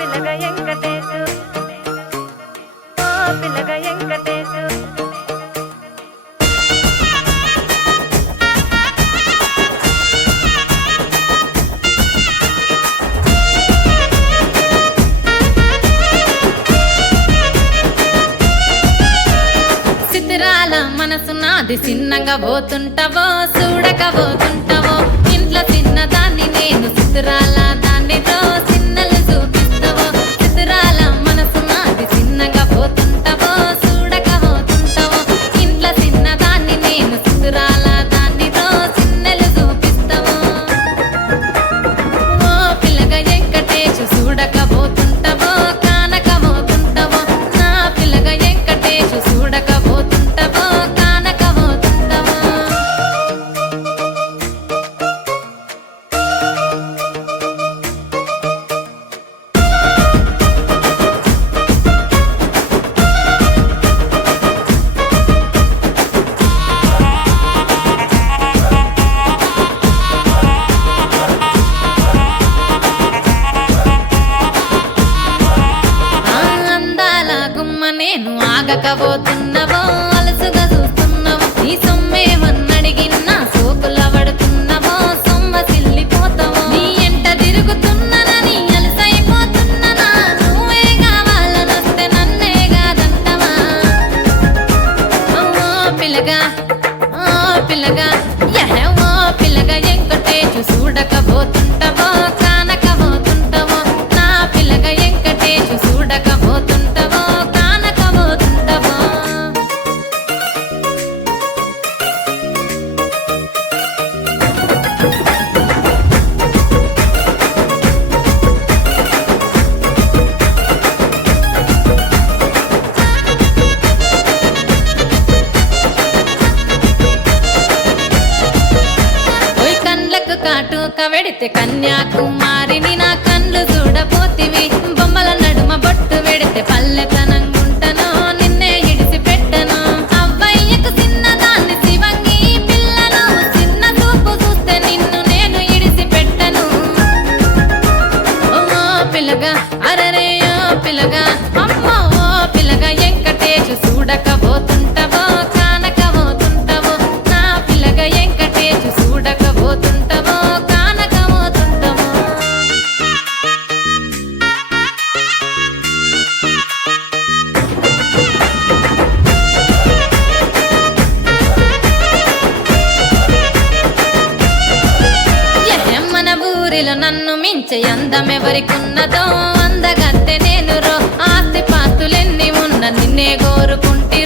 పిల్లగా వెంకటేశు ఓ పిల్లగా వెంకటేశు సిద్ధిరాల మనసు నాది చిన్నగా పోతుంటావో చూడక పోతుంటావో ఇంట్లో చిన్నదాన్ని నేను సిద్ధిరాల దాన్నితో చిన్నలు చూపిస్తావో సిద్ధిరాల మనసు నాది చిన్నగా పోతుంటావో చూడక పోతుంటావో ఇంట్లో చిన్నదాన్ని నేను సిద్ధిరాల దాన్నితో చిన్నలు చూపిస్తావో ఓ పిల్లగా వెంకటేశు చూడక పోతుంటావో కానక పోతుంటావో నా పిల్లగా వెంకటేశు చూడక పోతుంటావో కానక పోతుంటావో ఆ అందాల గుమ్మ నేను ఆగకపోతున్నావో అలసుగా చూస్తున్నావో నీ సొమ్మేమన్నడిగిన్నా సోకుల పడుతున్నావో సొమ్మ సిల్లిపోతావో నీ ఎంట తిరుగుతున్నానని అలసైపోతున్నానా నువ్వే కావాలనొస్తే నన్నే కాదంటవా ఓ పిల్లగా ఓ పిల్లగా యహ ఓ పిల్లగా వెంకటేశు చూడకపోతుంటావో కానకపోతుంటావో నా పిల్లగా వెంకటేశు చూడకపోతుంటావో కానకపోతుంటావో ఓయ్ కండ్లకు కాటుక వెడితే కన్యాకుమారిని నా కండ్లు చూడపోతివి బొమ్మల నడుమ బొట్టు వెడితే పల్లెతనంగుంటను నిన్నే ఇడిసి పెట్టను అవ్వయ్యకు చిన్నదాన్ని శివంగి పిల్లను చిన్న చూపు చూస్తే నిన్ను నేను ఇడిసి పెట్టను ఓ పిల్లగా అరరే ఓ పిల్లగా అమ్మో ఓ పిల్లగా వెంకటేశు చూడకపోతుంటావో కానకపోతుంటావో నా పిల్లగా వెంకటేశు చూడకపోతుంటావో కానకపోతుంటావో మన ఊరిలో నన్ను మించే అందమెవరికున్నదో అందగత్తె నేను రో ఆస్తి పాస్తులెన్ని ఉన్న నిన్నే కోరుకుంటే